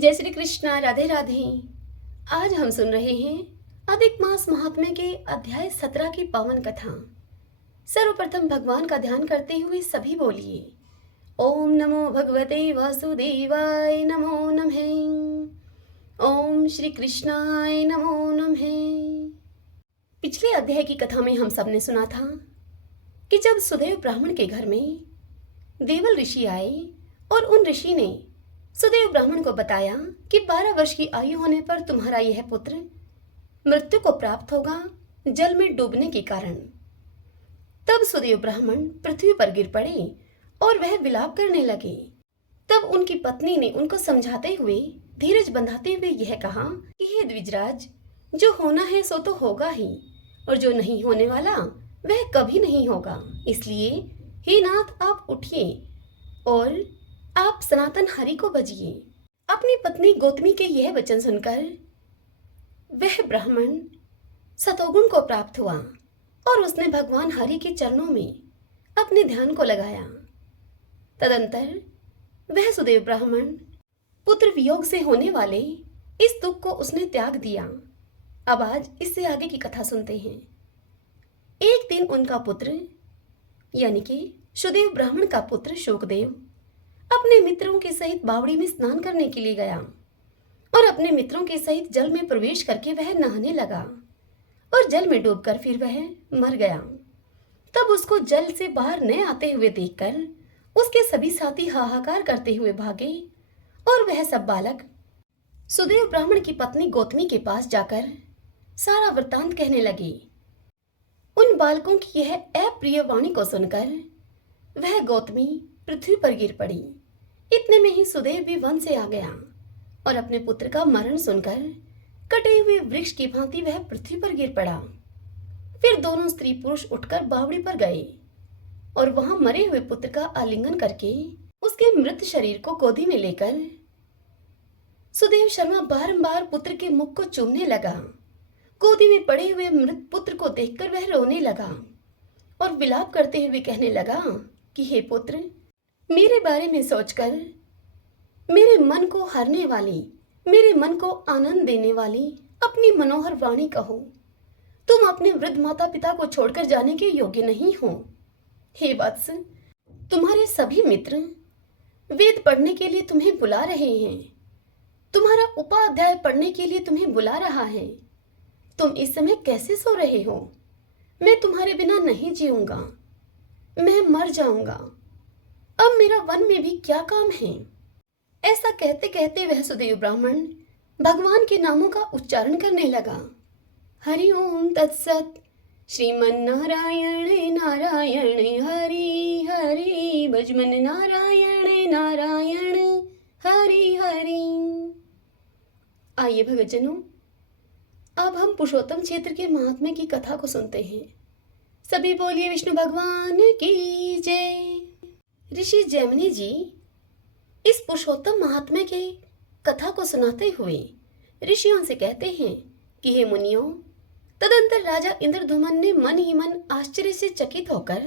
जय श्री कृष्णा। राधे राधे। आज हम सुन रहे हैं अधिक मास महात्म्य के अध्याय 17 की पावन कथा। सर्वप्रथम भगवान का ध्यान करते हुए सभी बोलिए ओम नमो भगवते वासुदेवाय नमो नमः। ओम श्री कृष्णाय नमो नमः। पिछले अध्याय की कथा में हम सबने सुना था कि जब सुदेव ब्राह्मण के घर में देवल ऋषि आए और उन ऋषि ने सुदेव ब्राह्मण को बताया कि 12 वर्ष की आयु होने पर तुम्हारा यह पुत्र मृत्यु को प्राप्त होगा जल में डूबने के कारण। तब सुदेव ब्राह्मण पृथ्वी पर गिर पड़े और वह विलाप करने लगे। तब उनकी पत्नी ने उनको समझाते हुए धीरज बंधाते हुए यह कहा कि हे द्विजराज, जो होना है सो तो होगा ही, और जो नहीं होने वाला वह कभी नहीं होगा। इसलिए हे नाथ, आप उठिए और आप सनातन हरि को भजिए। अपनी पत्नी गौतमी के यह वचन सुनकर वह ब्राह्मण सतोगुण को प्राप्त हुआ और उसने भगवान हरि के चरणों में अपने ध्यान को लगाया। तदंतर वह सुदेव ब्राह्मण पुत्र वियोग से होने वाले इस दुख को उसने त्याग दिया। अब आज इससे आगे की कथा सुनते हैं। एक दिन उनका पुत्र यानी कि सुदेव ब्राह्मण का पुत्र शोकदेव अपने मित्रों के सहित बावड़ी में स्नान करने के लिए गया और अपने मित्रों के सहित जल में प्रवेश करके वह नहाने लगा और जल में डूबकर फिर वह मर गया। तब उसको जल से बाहर न आते हुए देखकर उसके सभी साथी हाहाकार करते हुए भागे और वह सब बालक सुदेव ब्राह्मण की पत्नी गौतमी के पास जाकर सारा वृत्तांत कहने लगे। उन बालकों की यह अप्रिय वाणी को सुनकर वह गौतमी पृथ्वी पर गिर पड़ी। इतने में ही सुदेव भी वन से आ गया और अपने पुत्र का मरण सुनकर कटे हुए वृक्ष की भांति वह पृथ्वी पर गिर पड़ा। फिर दोनों स्त्री पुरुष उठकर बावड़ी पर गए और वहां मरे हुए पुत्र का आलिंगन करके उसके मृत शरीर को गोदी में लेकर सुदेव शर्मा बारंबार पुत्र के मुख को चूमने लगा। गोदी में पड़े हुए मृत पुत्र को देखकर वह रोने लगा और विलाप करते हुए कहने लगा कि हे पुत्र, मेरे बारे में सोचकर मेरे मन को हरने वाली, मेरे मन को आनंद देने वाली अपनी मनोहर वाणी कहो। तुम अपने वृद्ध माता पिता को छोड़कर जाने के योग्य नहीं हो। हे वत्स, तुम्हारे सभी मित्र वेद पढ़ने के लिए तुम्हें बुला रहे हैं। तुम्हारा उपाध्याय पढ़ने के लिए तुम्हें बुला रहा है। तुम इस समय कैसे सो रहे हो? मैं तुम्हारे बिना नहीं जीऊंगा, मैं मर जाऊंगा। अब मेरा वन में भी क्या काम है? ऐसा कहते कहते वह सुदेव ब्राह्मण भगवान के नामों का उच्चारण करने लगा। हरि ओम तत्सत। श्रीमन नारायण नारायण हरि हरि, भजमन नारायण नारायण हरि हरि। आइए भगतजनों, अब हम पुरुषोत्तम क्षेत्र के महात्म्य की कथा को सुनते हैं। सभी बोलिए विष्णु भगवान की जय। ऋषि जैमिनी जी इस पुरुषोत्तम महात्म्य के कथा को सुनाते हुए ऋषियों से कहते हैं कि हे मुनियों, तदंतर राजा इंद्रधुमन ने मन ही मन आश्चर्य से चकित होकर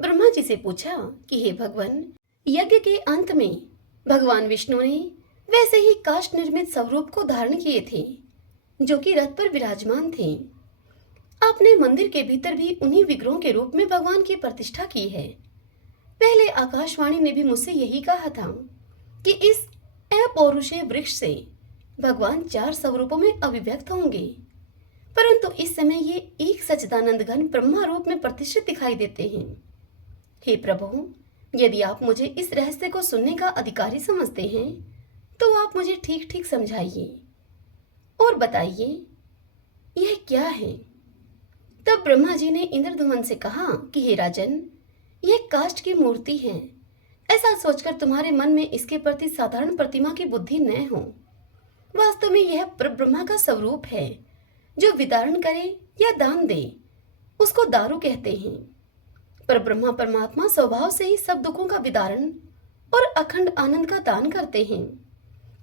ब्रह्मा जी से पूछा कि हे भगवान, यज्ञ के अंत में भगवान विष्णु ने वैसे ही काष्ठ निर्मित स्वरूप को धारण किए थे जो कि रथ पर विराजमान थे। आपने मंदिर के भीतर भी उन्हीं विग्रहों के रूप में भगवान की प्रतिष्ठा की है। पहले आकाशवाणी ने भी मुझसे यही कहा था कि इस अपौरुषेय वृक्ष से भगवान 4 स्वरूपों में अभिव्यक्त होंगे, परंतु इस समय ये एक सच्चिदानंद घन ब्रह्मा रूप में प्रतिष्ठित दिखाई देते हैं। हे प्रभु, यदि आप मुझे इस रहस्य को सुनने का अधिकारी समझते हैं तो आप मुझे ठीक ठीक समझाइए और बताइए यह क्या है। तब ब्रह्मा जी ने इंद्रधुमन से कहा कि हे राजन, यह काष्ठ की मूर्ति है। ऐसा सोचकर तुम्हारे मन में इसके प्रति साधारण प्रतिमा की बुद्धि न हो। वास्तव में यह परब्रह्मा का स्वरूप है। जो विदारण करे या दान दे उसको दारू कहते हैं। परब्रह्मा परमात्मा स्वभाव से ही सब दुखों का विदारण और अखंड आनंद का दान करते हैं,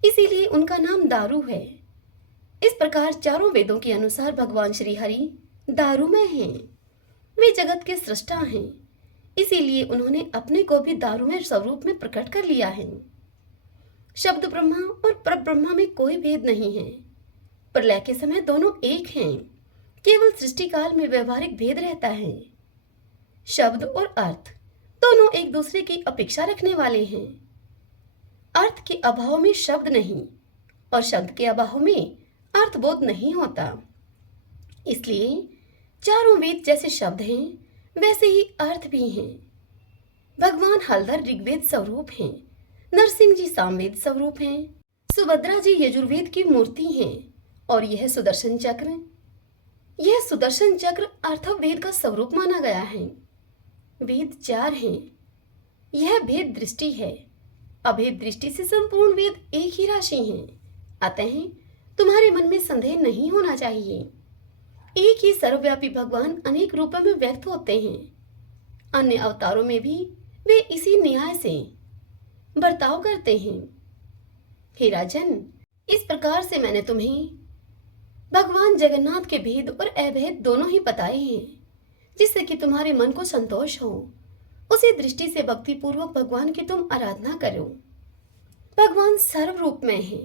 इसीलिए उनका नाम दारू है। इस प्रकार चारों वेदों के अनुसार भगवान श्री हरि दारूमय हैं। वे जगत के सृष्टा हैं, इसीलिए उन्होंने अपने को भी दारूमय स्वरूप में प्रकट कर लिया है। शब्द ब्रह्मा और पर ब्रह्मा में कोई भेद नहीं है। प्रलय के समय दोनों एक हैं, केवल सृष्टि काल में व्यवहारिक भेद रहता है। शब्द और अर्थ दोनों एक दूसरे की अपेक्षा रखने वाले हैं। अर्थ के अभाव में शब्द नहीं और शब्द के अभाव में अर्थबोध नहीं होता। इसलिए चारों वेद जैसे शब्द हैं वैसे ही अर्थ भी हैं। भगवान हलधर ऋग्वेद स्वरूप हैं, नरसिंह जी सामवेद स्वरूप हैं, सुभद्रा जी यजुर्वेद की मूर्ति हैं और यह सुदर्शन चक्र अर्थवेद का स्वरूप माना गया है। वेद चार हैं। यह भेद दृष्टि है। अभेद दृष्टि से संपूर्ण वेद एक ही राशि हैं। अतः तुम्हारे मन में संदेह नहीं होना चाहिए। एक ही सर्वव्यापी भगवान अनेक रूपों में व्यक्त होते हैं। अन्य अवतारों में भी वे इसी न्याय से बर्ताव करते हैं। हे राजन, इस प्रकार से मैंने तुम्हें भगवान जगन्नाथ के भेद और अभेद दोनों ही बताए हैं, जिससे कि तुम्हारे मन को संतोष हो। उसी दृष्टि से भक्ति पूर्वक भगवान की तुम आराधना करो। भगवान सर्व रूपमय है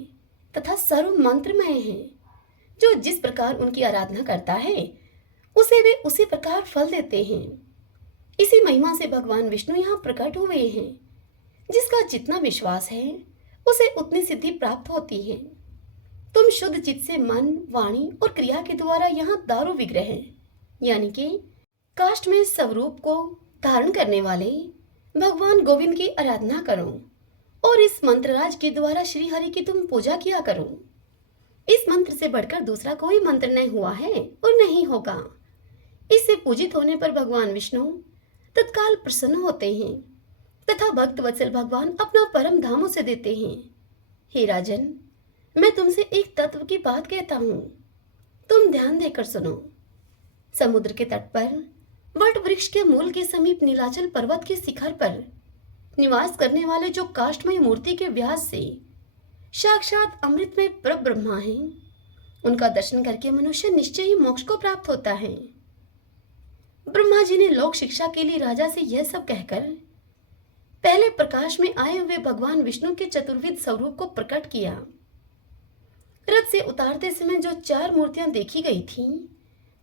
तथा सर्व मंत्रमय है। जो जिस प्रकार उनकी आराधना करता है उसे वे उसी प्रकार फल देते हैं। इसी महिमा से भगवान विष्णु यहाँ प्रकट हुए हैं। जिसका जितना विश्वास है उसे उतनी सिद्धि प्राप्त होती है। तुम शुद्ध चित्त से मन, वाणी और क्रिया के द्वारा यहाँ दारु विग्रह यानी कि काष्ठ में स्वरूप को धारण करने वाले भगवान गोविंद की आराधना करो और इस मंत्रराज के द्वारा श्री हरि की तुम पूजा किया करो। इस मंत्र से बढ़कर दूसरा कोई मंत्र नहीं हुआ है और नहीं होगा। इससे पूजित होने पर भगवान विष्णु तत्काल प्रसन्न होते हैं तथा भक्त वत्सल भगवान अपना परम धाम उसे देते हैं। हे राजन, मैं तुमसे एक तत्व की बात कहता हूँ, तुम ध्यान देकर सुनो। समुद्र के तट पर वट वृक्ष के मूल के समीप नीलाचल पर्वत के शिखर पर निवास करने वाले जो काष्ठमय मूर्ति के व्यास से साक्षात अमृतमय परम ब्रह्मा है, उनका दर्शन करके मनुष्य निश्चय ही मोक्ष को प्राप्त होता है। ब्रह्मा जी ने लोक शिक्षा के लिए राजा से यह सब कहकर पहले प्रकाश में आए हुए भगवान विष्णु के चतुर्विध स्वरूप को प्रकट किया। रथ से उतारते समय जो चार मूर्तियां देखी गई थीं,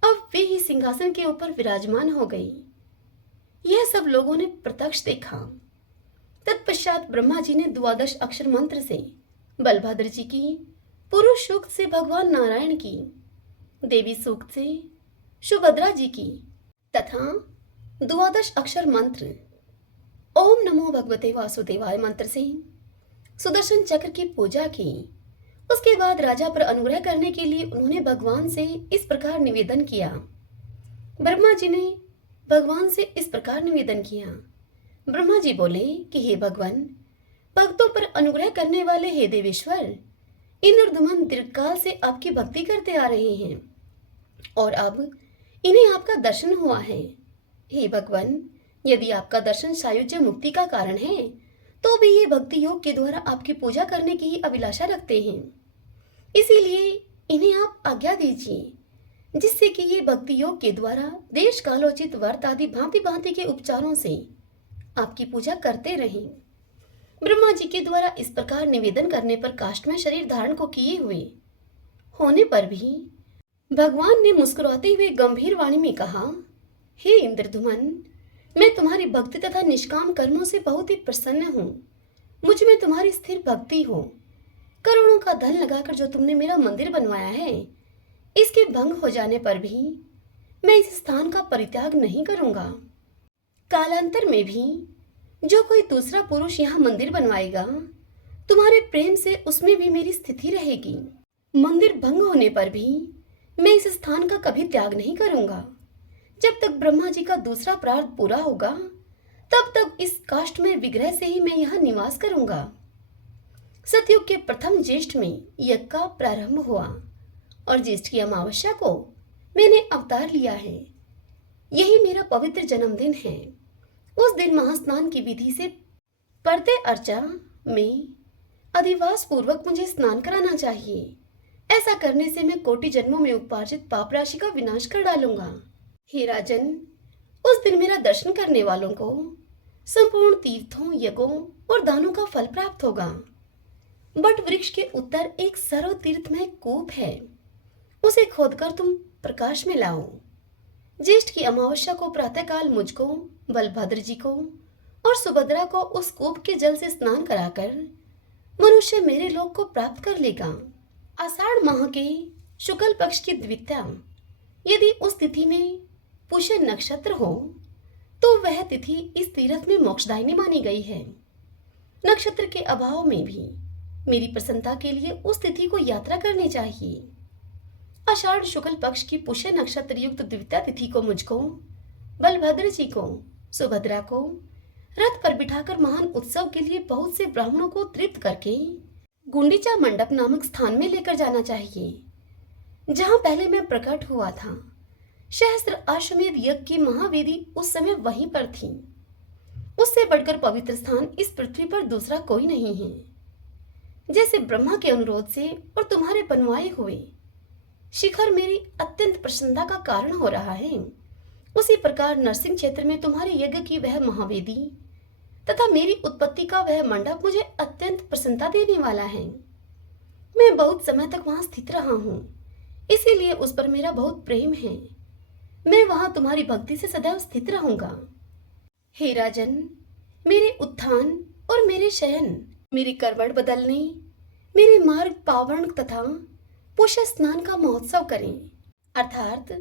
अब वे ही सिंहासन के ऊपर विराजमान हो गई। यह सब लोगों ने प्रत्यक्ष देखा। तत्पश्चात ब्रह्मा जी ने द्वादश अक्षर मंत्र से बलभद्र जी की, पुरुष सूक्त से भगवान नारायण की, देवी सूक्त से सुभद्रा जी की तथा द्वादश अक्षर मंत्र ओम नमो भगवते वासुदेवाय मंत्र से सुदर्शन चक्र की पूजा की। उसके बाद राजा पर अनुग्रह करने के लिए उन्होंने भगवान से इस प्रकार निवेदन किया। ब्रह्मा जी ने भगवान से इस प्रकार निवेदन किया। ब्रह्मा जी बोले कि हे भगवान, भक्तों पर अनुग्रह करने वाले हे देवेश्वर, इंद्रदुमन दीर्घकाल से आपकी भक्ति करते आ रहे हैं और अब इन्हें आपका दर्शन हुआ है। हे भगवान, यदि आपका दर्शन सायुज्य मुक्ति का कारण है तो भी ये भक्ति योग के द्वारा आपकी पूजा करने की ही अभिलाषा रखते हैं। इसीलिए इन्हें आप आज्ञा दीजिए, जिससे कि ये भक्ति योग के द्वारा देश कालोचित व्रत आदि भांति भांति के उपचारों से आपकी पूजा करते रहें। ब्रह्मा जी के द्वारा इस प्रकार निवेदन करने पर काष्ठमय शरीर धारण को किए हुए होने पर भी भगवान ने मुस्कुराते हुए गंभीर वाणी में कहा, हे इंद्रधुमन, मैं तुम्हारी भक्ति तथा निष्काम कर्मों से बहुत ही प्रसन्न हूँ। मुझ में तुम्हारी स्थिर भक्ति हो। करोड़ों का धन लगाकर जो तुमने मेरा मंदिर बनवाया है, इसके भंग हो जाने पर भी मैं इस स्थान का परित्याग नहीं करूंगा। कालांतर में भी जो कोई दूसरा पुरुष यहाँ मंदिर बनवाएगा, तुम्हारे प्रेम से उसमें भी मेरी स्थिति रहेगी। मंदिर भंग होने पर भी मैं इस स्थान का कभी त्याग नहीं करूंगा। जब तक ब्रह्मा जी का दूसरा प्रार्थ पूरा होगा, तब तक इस काष्ठ में विग्रह से ही मैं यहाँ निवास करूंगा। सतयुग के प्रथम ज्येष्ठ में यज्ञ का प्रारंभ हुआ और ज्येष्ठ की अमावस्या को मैंने अवतार लिया है। यही मेरा पवित्र जन्मदिन है। उस दिन महास्नान की विधि से परते अर्चा में अधिवास पूर्वक मुझे स्नान कराना चाहिए। ऐसा करने से मैं कोटि जन्मों में उपार्जित पाप राशि का विनाश कर डालूंगा। हे राजन, उस दिन मेरा दर्शन करने वालों को संपूर्ण तीर्थों, यज्ञों और दानों का फल प्राप्त होगा। बट वृक्ष के उत्तर एक सर्व तीर्थमय कूप है, उसे खोदकर तुम प्रकाश में लाओ। ज्येष्ठ की अमावस्या को प्रातःकाल मुझको, बलभद्र जी को और सुभद्रा को उस कूप के जल से स्नान कराकर मनुष्य मेरे लोक को प्राप्त कर लेगा। आषाढ़ माह के शुक्ल पक्ष की द्वितीया यदि उस तिथि में पुष्य नक्षत्र हो तो वह तिथि इस तीर्थ में मोक्षदायिनी मानी गई है। नक्षत्र के अभाव में भी मेरी प्रसन्नता के लिए उस तिथि को यात्रा करनी चाहिए। आषाढ़ शुक्ल पक्ष की पुष्य नक्षत्र युक्त द्वितीया तिथि को मुझको, बलभद्र जी को, सुभद्रा को रथ पर बिठाकर महान उत्सव के लिए बहुत से ब्राह्मणों को तृप्त करके गुंडीचा मंडप नामक स्थान में लेकर जाना चाहिए, जहां पहले मैं प्रकट हुआ था। सहस्त्र अश्वमेध यज्ञ की महावेदी उस समय वहीं पर थी। उससे बढ़कर पवित्र स्थान इस पृथ्वी पर दूसरा कोई नहीं है। जैसे ब्रह्मा के अनुरोध से और तुम्हारे बनवाए हुए शिखर मेरी अत्यंत प्रसन्नता का कारण हो रहा है, उसी प्रकार नरसिंह क्षेत्र में तुम्हारे यज्ञ की वह महावेदी तथा मेरी उत्पत्ति का वह मंडप मुझे अत्यंत प्रसन्नता देने वाला है। मैं बहुत समय तक वहां स्थित रहा हूँ, इसीलिए उस पर मेरा बहुत प्रेम है। मैं वहां तुम्हारी भक्ति से सदैव स्थित रहूंगा। हे राजन, मेरे उत्थान और मेरे शयन, मेरे करवट बदलने, मेरे मार्ग पावन तथा पुष्य स्नान का महोत्सव करें, अर्थात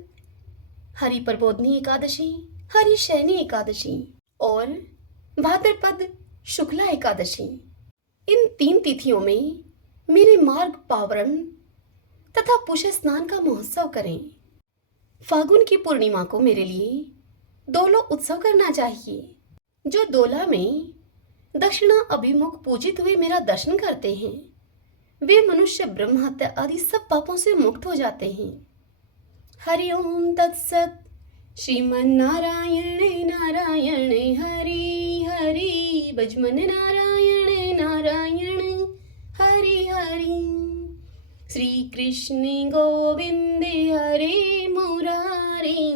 हरि प्रबोधनी एकादशी, हरि शयनी एकादशी और भाद्रपद शुक्ला एकादशी। इन 3 तिथियों में मेरे मार्ग पावरण तथा पुष्य स्नान का महोत्सव करें। फागुन की पूर्णिमा को मेरे लिए दोलो उत्सव करना चाहिए। जो दोला में दक्षिणा अभिमुख पूजित हुए मेरा दर्शन करते हैं, वे मनुष्य ब्रह्म हत्या आदि सब पापों से मुक्त हो जाते हैं। हरि ओम तत्सत। श्रीमन्नारायण नारायण हरि हरि, बजमन नारायण नारायण हरि हरि। श्री कृष्ण गोविंद हरे मुरारी,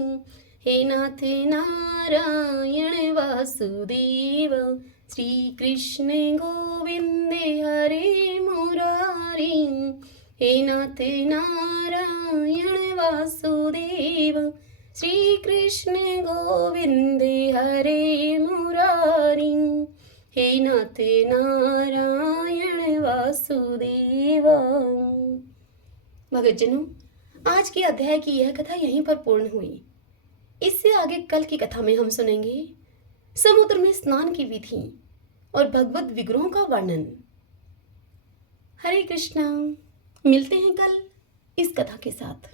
हे नाथ नारायण वासुदेव। श्री कृष्ण गोविंद हरे मुरारी, हे नाथ नारायण वासुदेव। श्री कृष्ण गोविंद हरे मुरारी, हे नाथ नारायण वासुदेव। भगतजनों, आज के अध्याय की यह कथा यहीं पर पूर्ण हुई। इससे आगे कल की कथा में हम सुनेंगे समुद्र में स्नान की विधि और भगवत विग्रहों का वर्णन। हरे कृष्णा। मिलते हैं कल इस कथा के साथ।